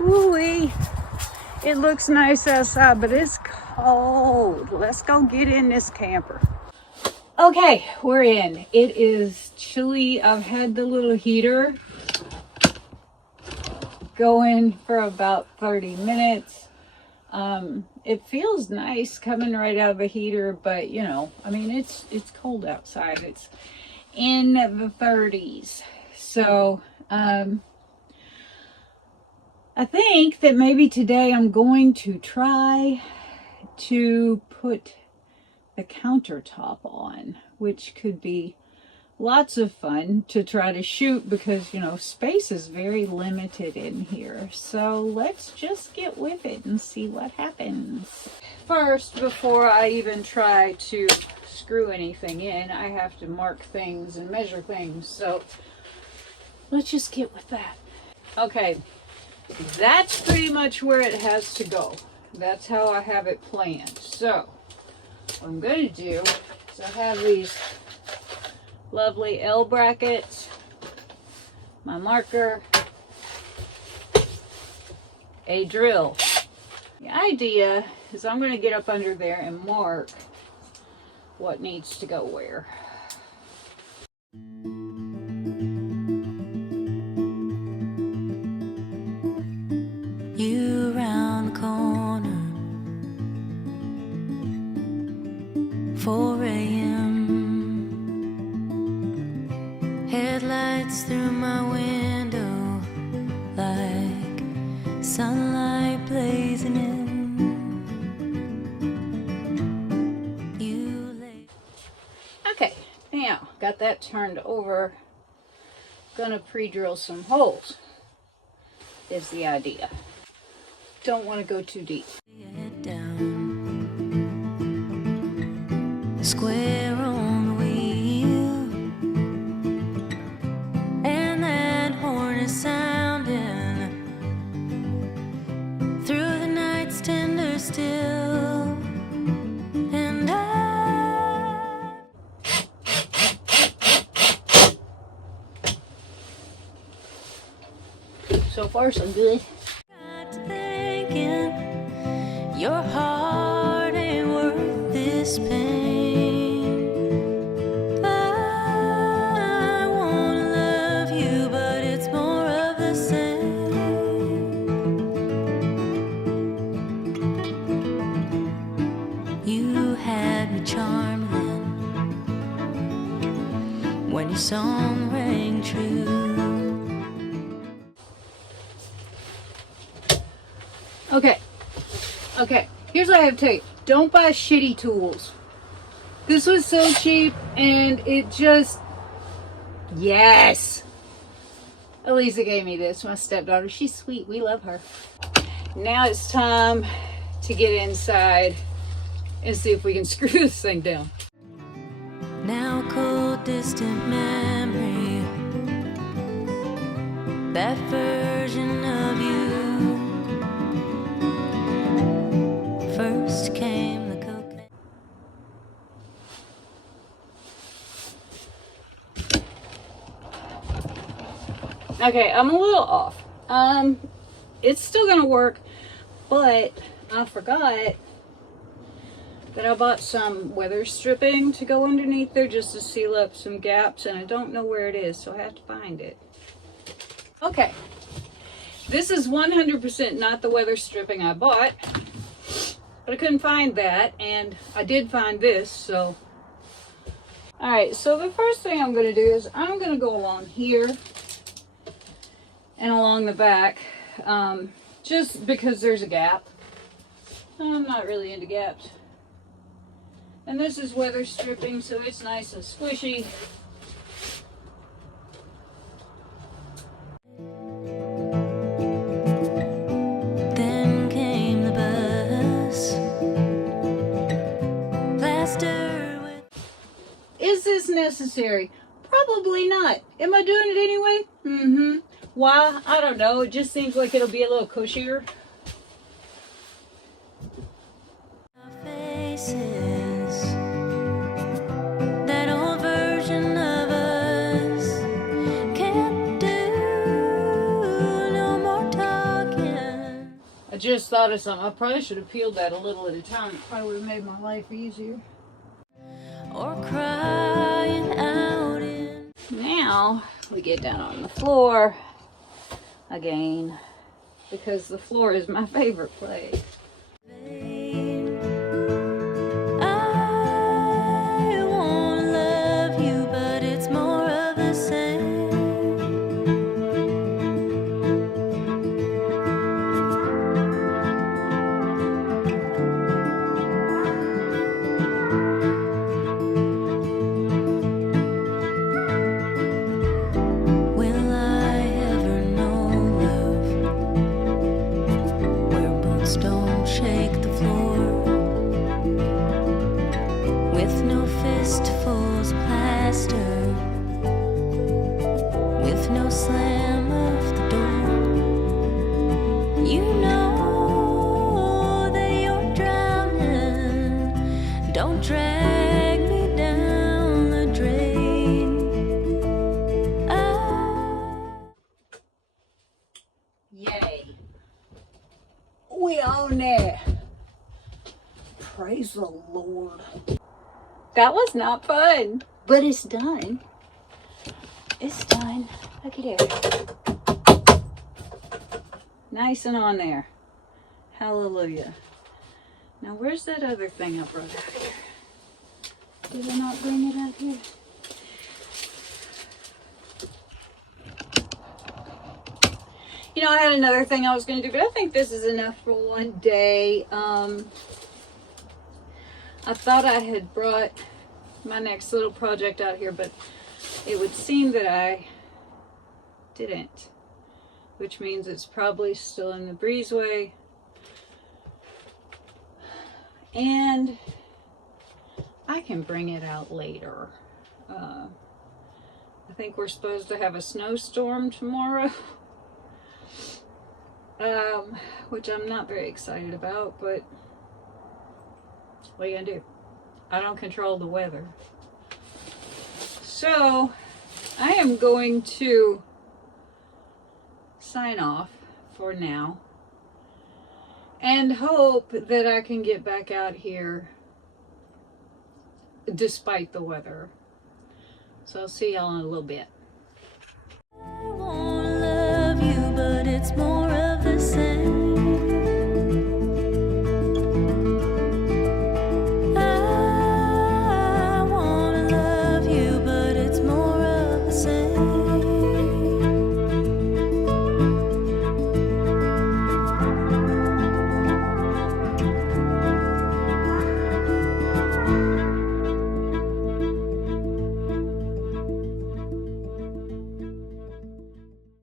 Ooh-wee. It looks nice outside, but it's cold. Let's go get in this camper. Okay, we're in. It is chilly. I've had the little heater going for about 30 minutes. It feels nice coming right out of a heater, but you know, I mean, it's cold outside. It's in the 30s. So, I think that maybe today I'm going to try to put the countertop on, which could be lots of fun to try to shoot because, you know, space is very limited in here. So let's just get with it and see what happens. First, before I even try to screw anything in, I have to mark things and measure things. So let's just get with that. Okay. That's pretty much where it has to go. That's how I have it planned. So, what I'm going to do is I have these lovely L brackets, my marker, a drill. The idea is I'm going to get up under there and mark what needs to go where. You round the corner, 4 a.m. Headlights through my window like sunlight blazing in. Okay, now got that turned over. Gonna pre-drill some holes is the idea. Don't want to go too deep. Head down, square on the wheel, and that horn is sounding through the night's tender still, and so far so good. your heart ain't worth this pain. I wanna love you, but it's more of the same. You had me charmed then, when your song rang true. Okay, here's what I have to tell you. Don't buy shitty tools. This was so cheap and it just, yes. Elisa gave me this, my stepdaughter. She's sweet, we love her. Now it's time to get inside and see if we can screw this thing down. Now cold distant memory, that version of you. First came the cocaine. Okay, I'm a little off. It's still gonna work, but I forgot that I bought some weather stripping to go underneath there just to seal up some gaps, and I don't know where it is, so I have to find it. Okay, this is 100% not the weather stripping I bought, but I couldn't find that, and I did find this, so. All right, so the first thing I'm gonna do is I'm gonna go along here and along the back, just because there's a gap. I'm not really into gaps. And this is weather stripping, so it's nice and squishy. Then came the bus, plaster with. Is this necessary? Probably not. Am I doing it anyway? Mm-hmm. Why? I don't know. It just seems like it'll be a little cushier. Faces, that old version of us can't do no more talking. I just thought of something. I probably should have peeled that a little at a time. Probably would have made my life easier. or crying out in Now we get down on the floor again because the floor is my favorite place. vain. I wanna love you, but it's more of the same. Will I ever know love where boots don't shake the floor, with no fistfuls plaster, with no slam of the door? You know that you're drowning. Don't drag me down the drain. Yay. We own it. Praise the Lord. That was not fun, but it's done. It's done. Look at it. Nice and on there. Hallelujah. Now where's that other thing I brought out here? Did I not bring it out here? You know, I had another thing I was going to do, but I think this is enough for one day. I thought I had brought my next little project out here, but it would seem that I didn't, which means it's probably still in the breezeway. And I can bring it out later. I think we're supposed to have a snowstorm tomorrow. Which I'm not very excited about, but what are you gonna do? I don't control the weather. So I am going to sign off for now and hope that I can get back out here despite the weather. So I'll see y'all in a little bit.